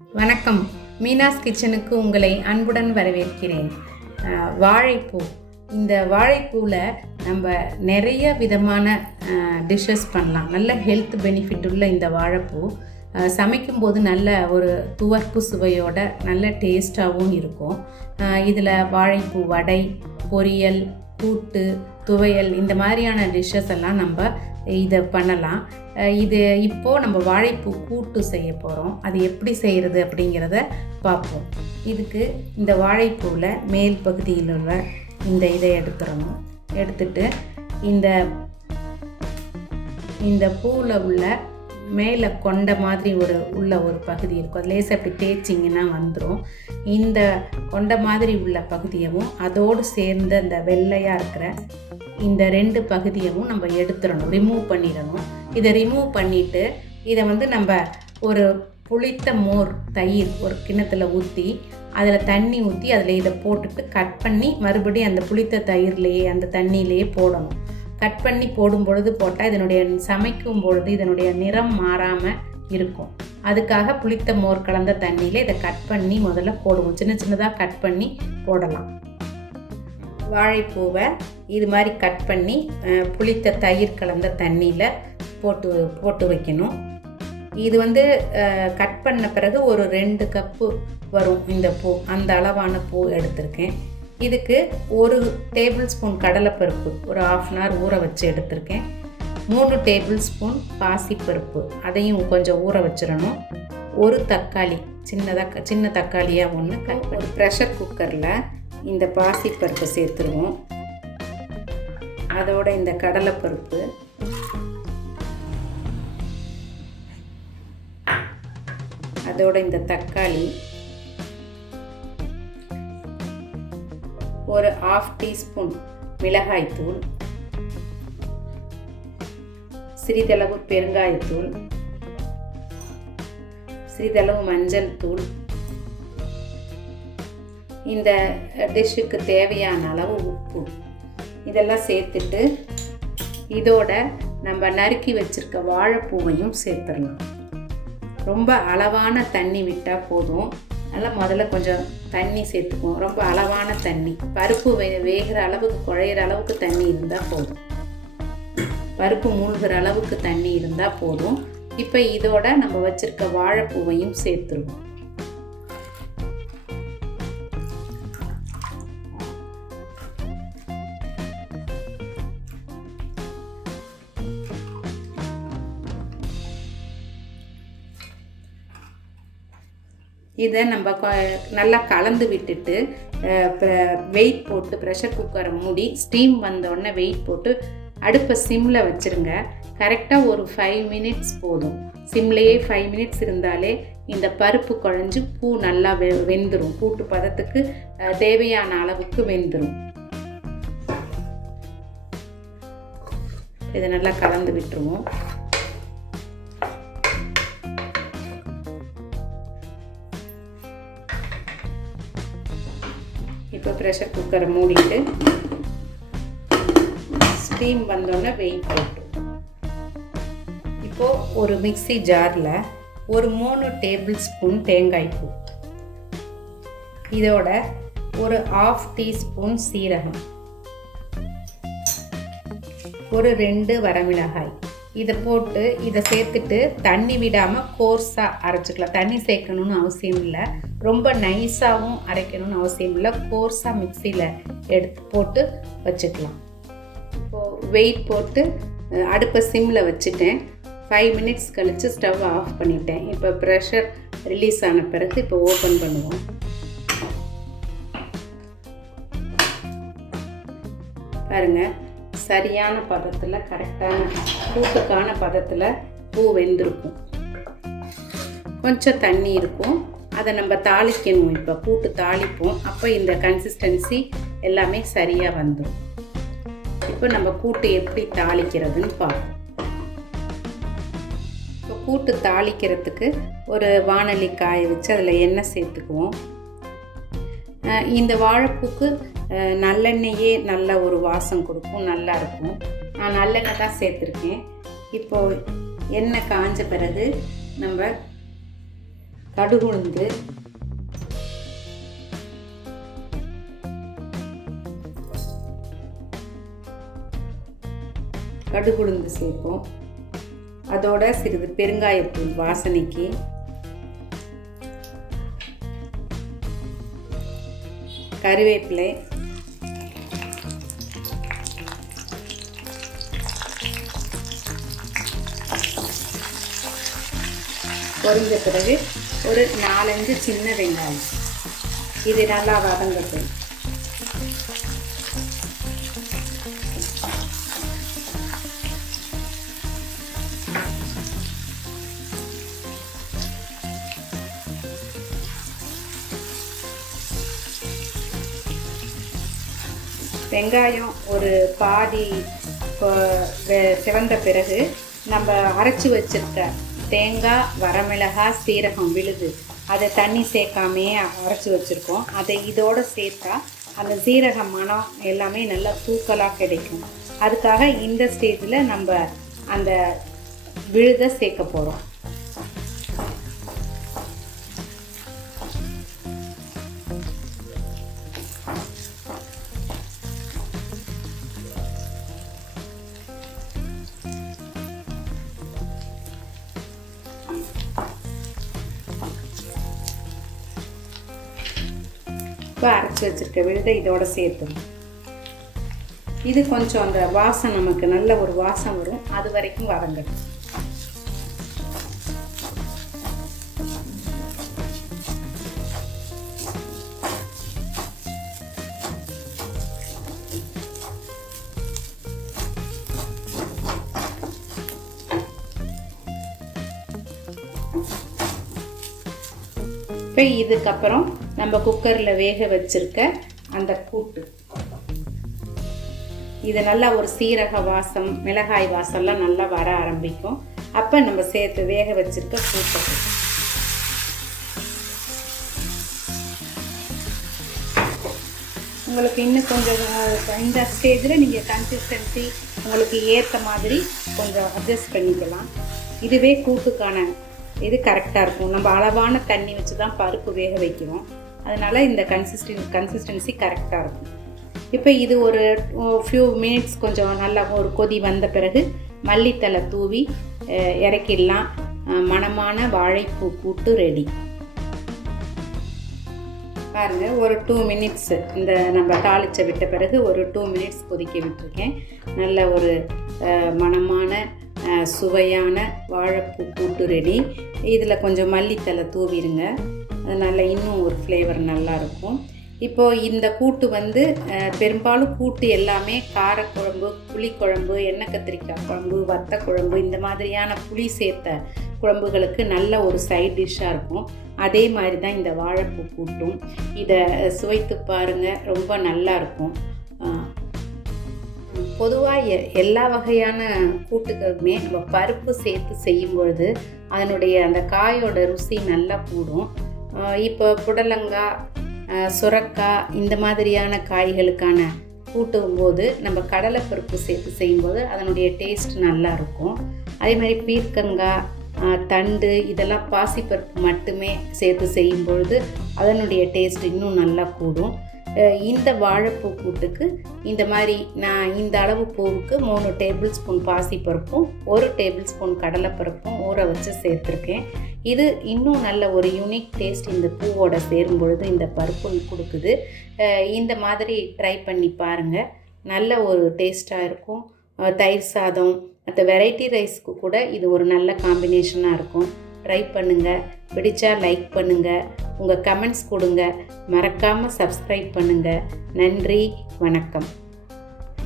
வணக்கம். மீனாஸ் கிச்சனுக்கு உங்களை அன்புடன் வரவேற்கிறேன். வாழைப்பூ. இந்த வாழைப்பூவில் நம்ம நிறைய விதமான டிஷ்ஷஸ் பண்ணலாம். நல்ல ஹெல்த் பெனிஃபிட் உள்ள இந்த வாழைப்பூ சமைக்கும்போது நல்ல ஒரு துவர்ப்பு சுவையோட நல்ல டேஸ்ட்டாகவும் இருக்கும். இதில் வாழைப்பூ வடை, பொரியல், கூட்டு, துவையல் இந்த மாதிரியான டிஷ்ஷஸ் எல்லாம் நம்ம இதை பண்ணலாம். இப்போது நம்ம வாழைப்பூ கூட்டு செய்ய போகிறோம். அது எப்படி செய்கிறது அப்படிங்கிறத பார்ப்போம். இதுக்கு இந்த வாழைப்பூவில் மேல் பகுதியில் உள்ள இதை எடுத்துடணும். எடுத்துட்டு இந்த பூவில் உள்ள மேலே கொண்ட மாதிரி உள்ள ஒரு பகுதி இருக்கும். அது லேசாக அப்படி தேய்ச்சிங்கன்னா வந்துடும். இந்த கொண்ட மாதிரி உள்ள பகுதியவும் அதோடு சேர்ந்து அந்த வெள்ளையாக இருக்கிற இந்த 2 பகுதியவும் நம்ம எடுத்துடணும், ரிமூவ் பண்ணிடணும். இதை ரிமூவ் பண்ணிவிட்டு இதை நம்ம ஒரு புளித்த மோர் தயிர் ஒரு கிண்ணத்தில் ஊற்றி அதில் தண்ணி ஊற்றி அதில் இதை போட்டுட்டு கட் பண்ணி மறுபடியும் அந்த புளித்த தயிர்லேயே அந்த தண்ணியிலேயே போடணும். கட் பண்ணி போடும் பொழுது போட்டால் சமைக்கும் பொழுது இதனுடைய நிறம் மாறாமல் இருக்கும். அதுக்காக புளித்த மோர் கலந்த தண்ணியில் இதை கட் பண்ணி முதல்ல போடுவோம். சின்ன சின்னதாக கட் பண்ணி போடலாம். வாழைப்பூவை இது மாதிரி கட் பண்ணி புளித்த தயிர் கலந்த தண்ணியில் போட்டு வைக்கணும். இது கட் பண்ண பிறகு ஒரு 2 கப்பு வரும் இந்த பூ. அந்த அளவான பூ எடுத்திருக்கேன். இதுக்கு 1 டேபிள் ஸ்பூன் கடலைப்பருப்பு ஒரு 1/2 hour ஊற வச்சு எடுத்திருக்கேன். 3 டேபிள் ஸ்பூன் பாசிப்பருப்பு, அதையும் கொஞ்சம் ஊற வச்சிடணும். 1 தக்காளி, சின்ன தக்காளியாக ஒன்று ஒரு ப்ரெஷர் குக்கரில் இந்த பாசிப்பருப்பு சேர்த்துருவோம். அதோட இந்த கடலைப்பருப்பு, அதோட இந்த தக்காளி, ஒரு 1/2 டீஸ்பூன் மிளகாய்த்தூள், சிறிதளவு பெருங்காயத்தூள், சிறிதளவு மஞ்சள் தூள், இந்த டிஷ்ஷுக்கு தேவையான அளவு உப்பு, இதெல்லாம் சேர்த்துட்டு இதோட நம்ம நறுக்கி வச்சிருக்க வாழைப்பூவையும் சேர்த்துடலாம். ரொம்ப அளவான தண்ணி விட்டால் போதும். அதனால் முதல்ல கொஞ்சம் தண்ணி சேர்த்துக்குவோம். ரொம்ப அளவான தண்ணி, பருப்பு வேகிற அளவுக்கு குழையிற அளவுக்கு தண்ணி இருந்தால் போதும். பருப்பு மூழ்கிற அளவுக்கு தண்ணி இருந்தால் போதும். இப்போ இதோட நம்ம வச்சுருக்க வாழைப்பூவையும் சேர்த்துருவோம். இதை நம்ம நல்லா கலந்து விட்டுட்டு வெயிட் போட்டு ப்ரெஷர் குக்கரை மூடி ஸ்டீம் வந்தோடனே வெயிட் போட்டு அடுப்பை சிம்மில் வச்சுருங்க. கரெக்டாக ஒரு 5 minutes போதும். சிம்லேயே 5 minutes இருந்தாலே இந்த பருப்பு குழஞ்சி பூ நல்லா வெந்துடும். கூட்டு பதத்துக்கு தேவையான அளவுக்கு வெந்துடும். இதை நல்லா கலந்து விட்டுருவோம். இப்போ ப்ரெஷர் குக்கரை மூடிட்டு ஸ்டீம் வந்தோடனே வெயிட் போட்டு இப்போது ஒரு மிக்ஸி ஜாரில் ஒரு 3 டேபிள் ஸ்பூன் தேங்காய் பூ, இதோட ஒரு 1/2 டீஸ்பூன் சீரகம், ஒரு 2 வரமிளகாய், இதை போட்டு இதை சேர்த்துட்டு தண்ணி விடாமல் கோர்ஸாக அரைச்சிக்கலாம். தண்ணி சேர்க்கணுன்னு அவசியம் இல்லை, ரொம்ப நைஸாகவும் அரைக்கணும்னு அவசியம் இல்லை. கோர்ஸாக மிக்சியில் எடுத்து போட்டு வச்சுக்கலாம். இப்போது வெயிட் போட்டு அடுப்பை சிம்மில் வச்சுட்டேன். 5 minutes கழித்து ஸ்டவ் ஆஃப் பண்ணிட்டேன். இப்போ ப்ரெஷர் ரிலீஸ் ஆன பிறகு இப்போ ஓப்பன் பண்ணுவோம். பாருங்கள், சரியான பதத்தில், கரெக்டான கூட்டுக்கான பதத்தில் பூ வெந்திருக்கும். கொஞ்சம் தண்ணி இருக்கும், அதை நம்ம தாளிக்கணும். இப்போ கூட்டு தாளிப்போம். அப்போ இந்த கன்சிஸ்டன்சி எல்லாமே சரியாக வந்துடும். இப்போ நம்ம கூட்டு எப்படி தாளிக்கிறதுன்னு பார்ப்போம். இப்போ கூட்டு தாளிக்கிறதுக்கு ஒரு வாணலி காய வச்சு அதில் எண்ணெய் சேர்த்துக்குவோம். இந்த வாழைப்பூக்கு நல்லெண்ணெயே நல்ல ஒரு வாசம் கொடுக்கும், நல்லா இருக்கும். நான் நல்லெண்ணெய் தான் சேர்த்துருக்கேன். இப்போது எண்ணெய் காஞ்ச பிறகு நம்ம கடுகுளுந்து, சேர்ப்போம். அதோட சிறிது பெருங்காயத்தூள் வாசனைக்கு, கறிவேப்பிலை, பொரிஞ்ச பிறகு ஒரு 4-5 சின்ன வெங்காயம். இது நல்லா வதங்கட்டும். வெங்காயம் ஒரு பாதி சிவந்த பிறகு நம்ம அரைச்சி வச்சிருக்க தேங்காய், வரமிளகாய், சீரகம், விழுது அதை தண்ணி சேர்க்காமையே அரைச்சி வச்சுருக்கோம். அதை இதோடு சேர்த்தா அந்த சீரக மணம் எல்லாமே நல்லா தூக்கலாக கிடைக்கும். அதுக்காக இந்த ஸ்டேஜில் நம்ம அந்த விழுதை சேர்க்க போகிறோம். இப்போ அரைச்சி வச்சுருக்க விழுதை இதோட சேர்த்துடும். இது கொஞ்சம் அந்த வாசம் நமக்கு நல்ல ஒரு வாசம் வரும், அது வரைக்கும் வதங்கட்டும். இப்போ இதுக்கப்புறம் நம்ம குக்கரில் வேக வச்சுருக்க அந்த கூட்டு, இது நல்லா ஒரு சீரக வாசம், மிளகாய் வாசம்லாம் நல்லா வர ஆரம்பிக்கும். அப்போ நம்ம சேர்த்து வேக வச்சுருக்க கூட்டை உங்களுக்கு இன்னும் கொஞ்சம் இந்த ஸ்டேஜில் நீங்கள் கன்சிஸ்டன்சி உங்களுக்கு ஏற்ற மாதிரி கொஞ்சம் அட்ஜஸ்ட் பண்ணிக்கலாம். இதுவே கூட்டுக்கான இது கரெக்டாக இருக்கும். நம்ம அளவான தண்ணி வச்சு தான் பருப்பு வேக வைக்கிறோம், அதனால் இந்த கன்சிஸ்டன்சி கரெக்டாக இருக்கும். இப்போ இது ஒரு ஃபியூ மினிட்ஸ் கொஞ்சம் நல்லா ஒரு கொதி வந்த பிறகு மல்லித்தலை தூவி இறக்கிடலாம். மணமான வாழைப்பூ கூட்டு ரெடி. பாருங்கள், ஒரு 2 மினிட்ஸ் இந்த நம்ம தாளிச்சை விட்ட பிறகு ஒரு 2 மினிட்ஸ் கொதிக்க விட்டுருக்கேன். நல்ல ஒரு மணமான சுவையான வாழைப்பூ கூட்டு ரெடி. இதில் கொஞ்சம் மல்லித்தலை தூவிடுங்க, அதனால் இன்னும் ஒரு ஃப்ளேவர் நல்லாயிருக்கும். இப்போது இந்த கூட்டு பெரும்பாலும் கூட்டு எல்லாமே காரக்குழம்பு, புளிக்குழம்பு, எண்ணெய் கத்திரிக்காய் குழம்பு, வத்த குழம்பு, இந்த மாதிரியான புளி சேர்த்த குழம்புகளுக்கு நல்ல ஒரு சைட் டிஷ்ஷாக இருக்கும். அதே மாதிரி தான் இந்த வாழைப்பூ கூட்டும். இதை சுவைத்து பாருங்கள், ரொம்ப நல்லாயிருக்கும். பொதுவாக எல்லா வகையான கூட்டுகளுமே நம்ம பருப்பு சேர்த்து செய்யும்பொழுது அதனுடைய அந்த காயோட ருசி நல்லா கூடும். இப்போ புடலங்காய், சுரக்காய் இந்த மாதிரியான காய்களுக்கான கூட்டும்போது நம்ம கடலைப்பருப்பு சேர்த்து செய்யும்போது அதனுடைய டேஸ்ட் நல்லா இருக்கும். அதே மாதிரி பீர்க்கங்காய், தண்டு இதெல்லாம் பாசிப்பருப்பு மட்டுமே சேர்த்து செய்யும்பொழுது அதனுடைய டேஸ்ட் இன்னும் நல்லா கூடும். இந்த வாழைப்பூ கூட்டுக்கு இந்த மாதிரி நான் இந்த அளவு பூவுக்கு 3 டேபிள் ஸ்பூன் பாசிப்பருப்பும் 1 டேபிள் ஸ்பூன் கடலைப்பருப்பும் ஊற வச்சு சேர்த்துருக்கேன். இது இன்னும் நல்ல ஒரு யூனிக் டேஸ்ட் இந்த பூவோட சேரும் பொழுது இந்த பருப்பு கொடுக்குது. இந்த மாதிரி ட்ரை பண்ணி பாருங்கள், நல்ல ஒரு டேஸ்ட்டாக இருக்கும். தயிர் சாதம், மற்ற வெரைட்டி ரைஸ்க்கு கூட இது ஒரு நல்ல காம்பினேஷனாக இருக்கும். ட்ரை பண்ணுங்கள், பிடிச்சா லைக் பண்ணுங்கள், உங்கள் கமெண்ட்ஸ் கொடுங்க, மறக்காமல் சப்ஸ்கிரைப் பண்ணுங்கள். நன்றி, வணக்கம்.